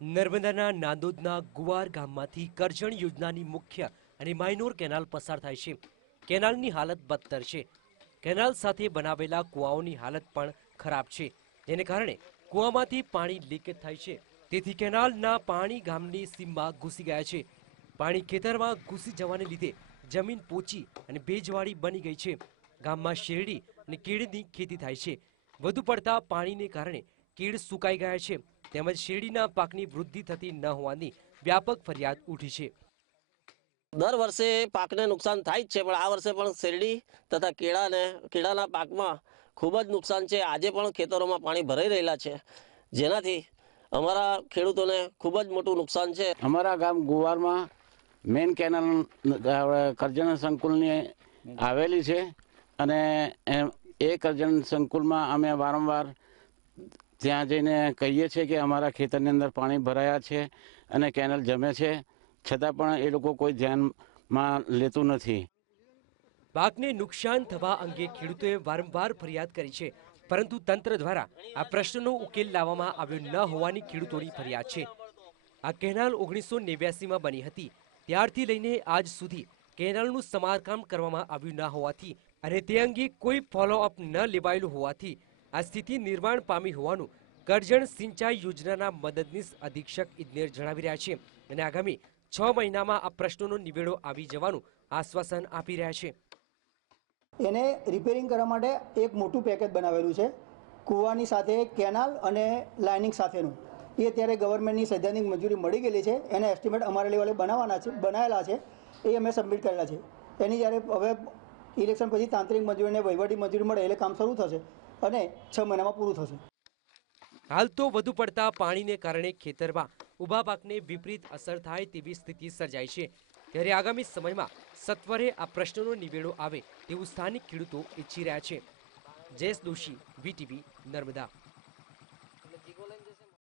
નર્મદાના નાંદોદના ગુવાર ગામમાંથી કરજણ યોજનાની મુખ્ય અને માઇનોર કેનાલ પસાર થાય છે. કેનાલની હાલત બદતર છે. કેનાલ સાથે બનાવેલા કૂવાઓની હાલત પણ ખરાબ છે. જેને કારણે કૂવામાંથી પાણી લીકેજ થાય છે. તેથી કેનાલના પાણી ગામની સીમમાં ઘૂસી ગયા છે. પાણી ખેતરમાં ઘૂસી જવાને લીધે જમીન પોચી અને ભેજવાળી બની ગઈ છે. ગામમાં શેરડી અને કેળની ખેતી થાય છે. વધુ પડતા પાણીને કારણે કેળ સુકાઈ ગયા છે. તેમજ શેરડીના પાકની વૃદ્ધિ થતી ન હોવાની વ્યાપક ફરિયાદ ઉઠી છે. દર વર્ષે પાકને નુકસાન થાય જ છે પણ આ વર્ષે પણ શેરડી તથા કેળાને કેળાના પાકમાં ખૂબ જ નુકસાન છે. આજે પણ ખેતરોમાં પાણી ભરાઈ રહેલા છે. જેનાથી અમારા ખેડૂતોને ખૂબ જ મોટું નુકસાન છે. અમારા ગામ ગુવારમાં મેન કેનાલ કરજણ સંકુલની આવેલી છે અને એ કરજણ સંકુલમાં અમે વારંવાર ત્યાં જઈને કહીએ છીએ કે અમારા ખેતરની અંદર પાણી ભરાયા છે અને કેનલ જમે છે. છતાં પણ એ લોકો કોઈ ધ્યાનમાં લેતું નથી. પાકને નુકસાન થવા અંગે ખેડૂતોએ વારંવાર ફરિયાદ કરી છે. પરંતુ તંત્ર દ્વારા આ પ્રશ્નનો ઉકેલ લાવવામાં આવ્યો ન હોવાની ખેડૂતોની ફરિયાદ છે. આ કેનાલ ઓગણીસો નેવ્યાસીમાં બની હતી. ત્યારથી લઈને આજ સુધી કેનાલનું સમારકામ કરવામાં આવ્યું ન હોવાથી અને તે અંગે કોઈ ફોલોઅપ ન લેવાયેલું હોવાથી આ સ્થિતિ નિર્માણ પામી હોવાનું કરજણ સિંચાઈ યોજનાના મદદનીશ અધિક્ષક ઇજનેર જણાવી રહ્યા છે અને આગામી છ મહિનામાં આ પ્રશ્નોનો નિવેડો આવી જવાનું આશ્વાસન આપી રહ્યા છે. એને રિપેરિંગ કરવા માટે એક મોટું પેકેજ બનાવેલું છે, કૂવાની સાથે કેનાલ અને લાઇનિંગ સાથેનું. એ અત્યારે ગવર્મેન્ટની સૈદ્ધાંતિક મંજૂરી મળી ગયેલી છે, એને એસ્ટિમેટ અમારા લેવલે બનાવવાના છે, બનાવેલા છે, એ અમે સબમિટ કરેલા છે. એની જ્યારે હવે ઇલેક્શન પછી તાંત્રિક મંજૂરી અને વહીવટી મંજૂરી મળે એટલે કામ શરૂ થશે અને છ મહિનામાં પૂરું થશે. હાલ તો વધુ પડતા પાણીને કારણે ખેતરમાં ઊભા પાકને વિપરીત અસર થાય તેવી સ્થિતિ સર્જાય છે. ત્યારે આગામી સમયમાં સત્વરે આ પ્રશ્નનો નિવેડો આવે તેવું સ્થાનિક ખેડૂતો ઈચ્છી રહ્યા છે. જયેશ દોશી, વીટીવી, નર્મદા.